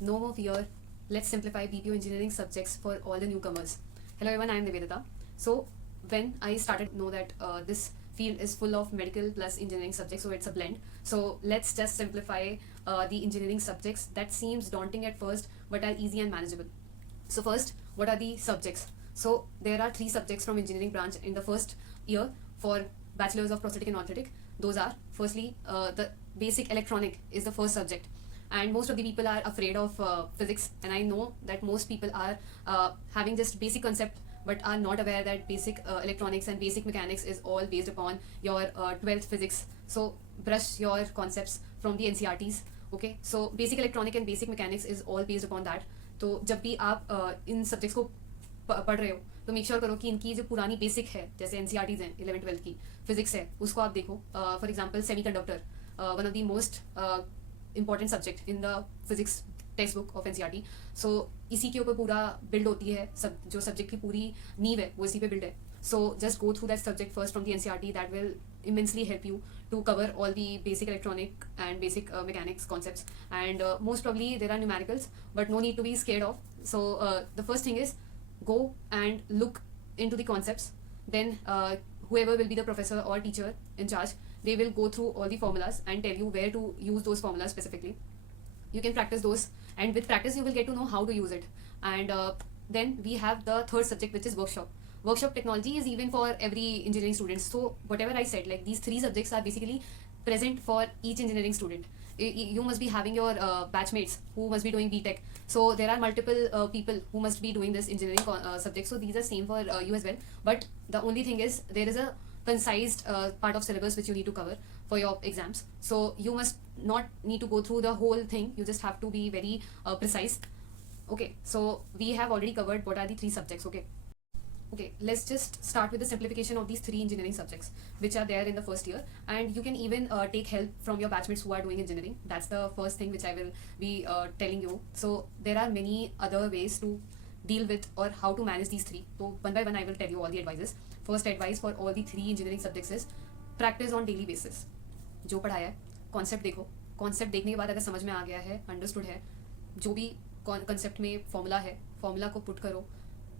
No more fear. Let's simplify BPO engineering subjects for all the newcomers. Hello everyone, I am Nivedita. So when I started to know that this field is full of medical plus engineering subjects, so it's a blend. So let's just simplify the engineering subjects that seems daunting at first but are easy and manageable. So first, what are the subjects? So there are three subjects from engineering branch in the first year for bachelors of prosthetic and orthotic. Those are firstly the basic electronic is the first subject, and most of the people are afraid of physics, and I know that most people are having just basic concept but are not aware that basic electronics and basic mechanics is all based upon your 12th physics. So brush your concepts from the NCRTs. Okay, so basic electronic and basic mechanics is all based upon that. तो जब भी आप इन subjects को पढ़ रहे हो तो make sure करो कि इनकी जो पुरानी बेसिक है, जैसे एनसीईआरटीज हैं 11th 12th की फिजिक्स है, उसको आप देखो. For example semiconductor, one of the most important subject in the physics text book of NCERT. So इसी के ऊपर पूरा बिल्ड होती है, जो सब्जेक्ट की पूरी नींव है वो इसी पे बिल्ड है. So just go through that subject first from the NCERT. That will immensely help you to cover all the basic electronic and basic mechanics concepts. And most probably there are numericals, but no need to be scared of. So the first thing is go and look into the concepts. Then whoever will be the professor or teacher in charge, they will go through all the formulas and tell you where to use those formulas specifically. You can practice those, and with practice you will get to know how to use it. And then we have the third subject, which is workshop. Workshop technology is even for every engineering student. So whatever I said, like these three subjects are basically present for each engineering student. You must be having your batchmates who must be doing BTech. So there are multiple people who must be doing this engineering subject. So these are same for you as well. But the only thing is there is a concised part of syllabus which you need to cover for your exams. So you must not need to go through the whole thing. You just have to be very precise. Okay, so we have already covered what are the three subjects. Okay, let's just start with the simplification of these three engineering subjects which are there in the first year, and you can even take help from your batchmates who are doing engineering. That's the first thing which I will be telling you. So there are many other ways to deal with or how to manage these three. So one by one I will tell you all the advices. First advice for all the three engineering subjects is practice on daily basis. जो पढ़ाया है concept देखो, concept देखने के बाद अगर समझ में आ गया है, अंडरस्टूड है, जो भी कॉन्सेप्ट में फॉर्मूला है, फॉर्मूला को पुट करो,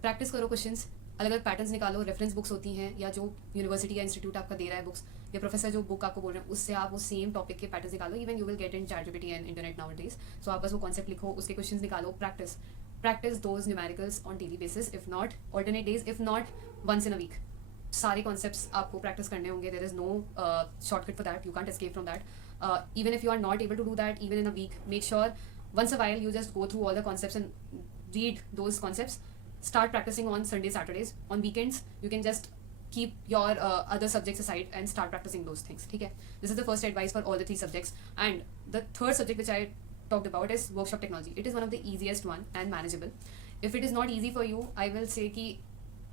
प्रैक्टिस करो, क्वेश्चंस अलग अलग पैटर्न्स निकालो, रेफरेंस बुक्स होती हैं या जो यूनिवर्सिटी या इंस्टीट्यूट आपका दे रहा है बुक्स, या प्रोफेसर जो बुक आपको बोल रहे हैं उससे आप वो सेम टॉपिक के पैटर्न्स निकालो. Even you will get in ChatGPT and internet nowadays. So आप बस वो कॉन्सेप्ट लिखो, उसके क्वेश्चंस निकालो, practice those numericals on daily basis, if not alternate days, if not once in a week. सारे concepts आपको प्रैक्टिस करने होंगे. There is no shortcut for that. You can't escape from that. Even if you are not able to do that even in a week, make sure once a while you just go through all the concepts and read those concepts. Start practicing on Sundays, Saturdays. On weekends you can just keep your other subjects aside and start practicing those things. Okay, this is the first advice for all the three subjects. And the third subject which I talked about is workshop technology. It is one of the easiest one and manageable. If it is not easy for you, I will say कि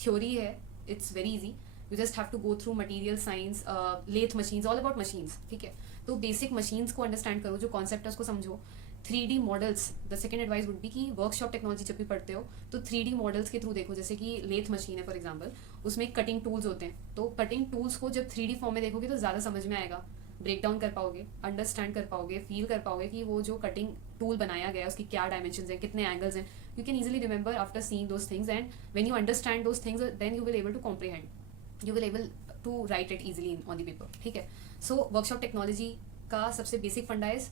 theory है, it's very easy. You just have to go through material science, lathe machines, all about machines. ठीक है, तो basic machines को understand करो, जो concept है उसको समझो. 3D models, the second advice would be कि वर्कशॉप टेक्नोलॉजी जब भी पढ़ते हो तो 3D मॉडल्स के थ्रू देखो. जैसे कि लेथ मशीन है फॉर एग्जांपल, उसमें कटिंग टूल्स होते हैं, तो कटिंग टूल्स को जब 3D फॉर्म में देखोगे तो ज़्यादा समझ में आएगा, ब्रेक डाउन कर पाओगे, अंडरस्टैंड कर पाओगे, फील कर पाओगे कि वो जो कटिंग टूल बनाया गया है उसकी क्या डायमेंशंस हैं, कितने एंगल्स हैं. You can easily remember after seeing those things, and when you understand those things then you will able to comprehend, you will able to write it easily on the paper. ठीक है, सो workshop technology का सबसे basic फंडा is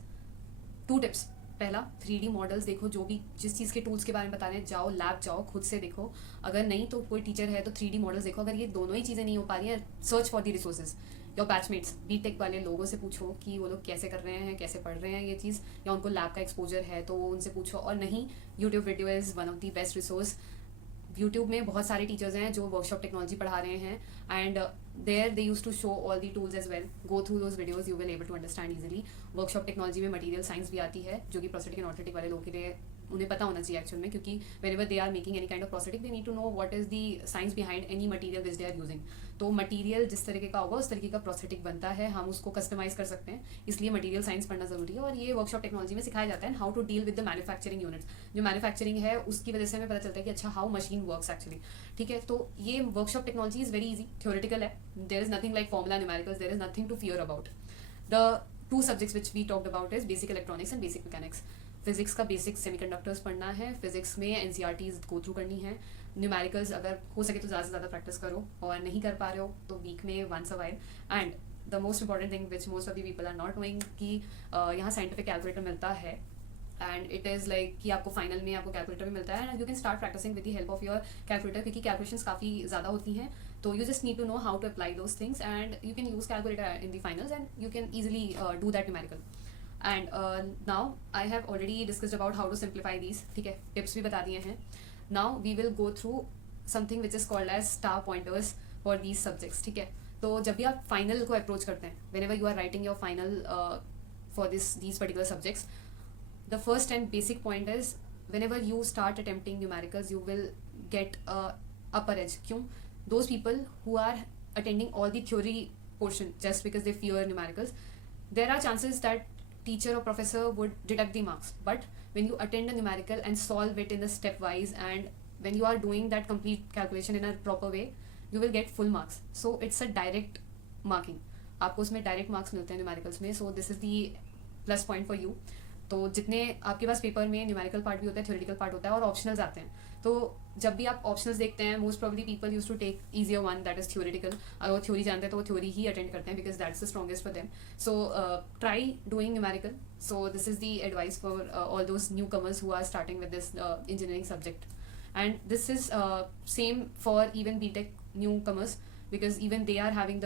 2 tips. पहला, 3D models देखो, जो भी जिस चीज़ के टूल्स के बारे में बता रहे हैं, जाओ लैब जाओ, खुद से देखो. अगर नहीं तो कोई टीचर है तो 3D मॉडल्स देखो. अगर ये दोनों ही चीज़ें नहीं हो पा रही हैं, search for the resources. Your batchmates, B Tech वाले लोगों से पूछो कि वो लोग कैसे कर रहे हैं, कैसे पढ़ रहे हैं ये चीज़, या उनको लैब का एक्सपोजर है तो उनसे पूछो. और नहीं, YouTube video is one of the best resource. YouTube में बहुत सारे टीचर्स हैं जो वर्कशॉप टेक्नोलॉजी पढ़ा रहे हैं, and there they use to show all the tools as well. Go through those videos, you will able to understand easily. Workshop technology में material science भी आती है, जो कि प्रोस्थेटिक एंड ऑर्थोटिक वाले लोगों के लिए उन्हें पता होना चाहिए एक्चुअल में, क्योंकि whenever they are making any kind of prosthetic, they need to know what is the science behind any material which they are using. तो मटीरियल जिस तरीके का होगा उस तरीके का प्रोस्थेटिक बनता है, हम उसको कस्टमाइज कर सकते हैं, इसलिए मटीरियल साइंस पढ़ना जरूरी है. और ये वर्कशॉप टेक्नोलॉजी में सिखाया जाता है how to deal with the manufacturing units. जो मैन्युफैक्चरिंग है उसकी वजह से हमें पता चलता है कि अच्छा हाउ मशीन वर्क्स एक्चुअली. ठीक है, तो ये workshop technology is very easy, theoretical है. There is nothing like formula numericals, there is nothing to fear about. The 2 subjects which we talked about is basic electronics and basic mechanics. Physics का basic semiconductors पढ़ना है, physics में NCERTs go through करनी है, numericals अगर हो सके तो ज़्यादा से ज़्यादा प्रैक्टिस करो, और नहीं कर पा रहे हो तो वीक में once a while. And the most important thing which most of the people are not knowing कि यहाँ साइंटिफिक कैलकुलेटर मिलता है, एंड इट इज़ लाइक कि आपको फाइनल में आपको कैलकुलेटर भी मिलता है, and you can start practicing with the help of your calculator, क्योंकि कैलकुलेशंस काफ़ी ज़्यादा होती हैं. तो you just need to know how to apply those things, and you can use calculator in the finals, and you can easily do that numerical. And now I have already discussed about how to simplify these. ठीक है, tips भी बता दिए हैं. Now we will go through something which is called as star pointers for these subjects. ठीक है, तो जब भी आप final को approach करते हैं, whenever you are writing your final for these particular subjects, the first and basic point is whenever you start attempting numericals, you will get a upper edge. क्यों? Those people who are attending all the theory portion just because they fear numericals, there are chances that teacher or professor would deduct the marks. But when you attend a numerical and solve it in the stepwise, and when you are doing that complete calculation in a proper way, you will get full marks. So it's a direct marking. आपको उसमें direct marks मिलते हैं numericals में. So this is the plus point for you. तो जितने आपके पास paper में numerical part भी होता है, थ्योरेटिकल पार्ट होता है, और ऑप्शनल्स आते हैं. तो जब भी आप ऑप्शनल्स देखते हैं, most probably people use to take easier one, that is theoretical. अगर वो थ्योरी जानते हैं तो वो थ्योरी ही अटेंड करते हैं, because that's the strongest for them. So try doing numerical. So this is the advice for all those newcomers who are starting with this engineering subject. And this is same for even B Tech newcomers, because even they are having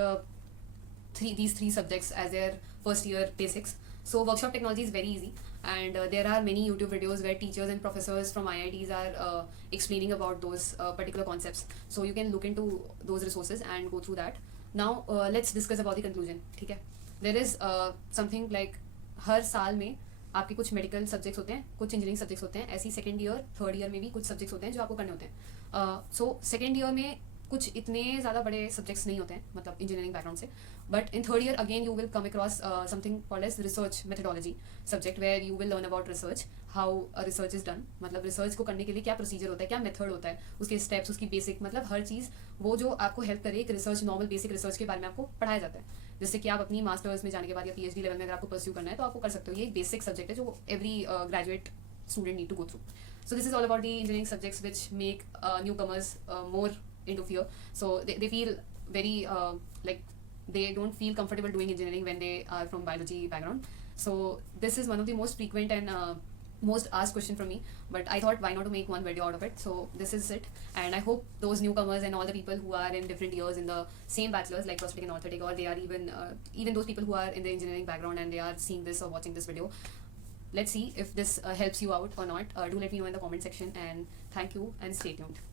these three subjects as their first year basics. So workshop technology is very easy, and there are many YouTube videos where teachers and professors from IITs are explaining about those particular concepts. So you can look into those resources and go through that. Now let's discuss about the conclusion. ठीक है, there is something like हर साल में आपके कुछ medical subjects होते हैं, कुछ engineering subjects होते हैं, ऐसी सेकेंड ईयर थर्ड ईयर में भी कुछ सब्जेक्ट्स होते हैं जो आपको करने होते हैं. सो सेकेंड ईयर में कुछ इतने ज़्यादा बड़े सब्जेक्ट्स नहीं होते हैं, मतलब इंजीनियरिंग बैकग्राउंड से. But in third year again you will come across something called as research methodology subject, where you will learn about research, how research is done. मतलब रिसर्च को करने के लिए क्या प्रोसीजर होता है, क्या मेथड होता है, उसके स्टेप्स, उसकी बेसिक, मतलब हर चीज़ वो जो आपको हेल्प करे एक रिसर्च, नॉर्मल बेसिक रिसर्च के बारे में आपको पढ़ाया जाता है, जिससे कि आप अपनी मास्टर्स में जाने के बाद या PhD लेवल में अगर आपको परस्यू करना है तो आपको कर सकते हो. ये एक बेसिक सब्जेक्ट है जो every graduate student need to go through. So this is all about the engineering subjects which make newcomers more into fear. So they feel very like they don't feel comfortable doing engineering when they are from biology background. So this is one of the most frequent and most asked question from me, but I thought why not to make one video out of it. So this is it, and I hope those newcomers and all the people who are in different years in the same bachelors like prosthetic and orthotic, or they are even those people who are in the engineering background and they are seeing this or watching this video, let's see if this helps you out or not. Do let me know in the comment section, and thank you and stay tuned.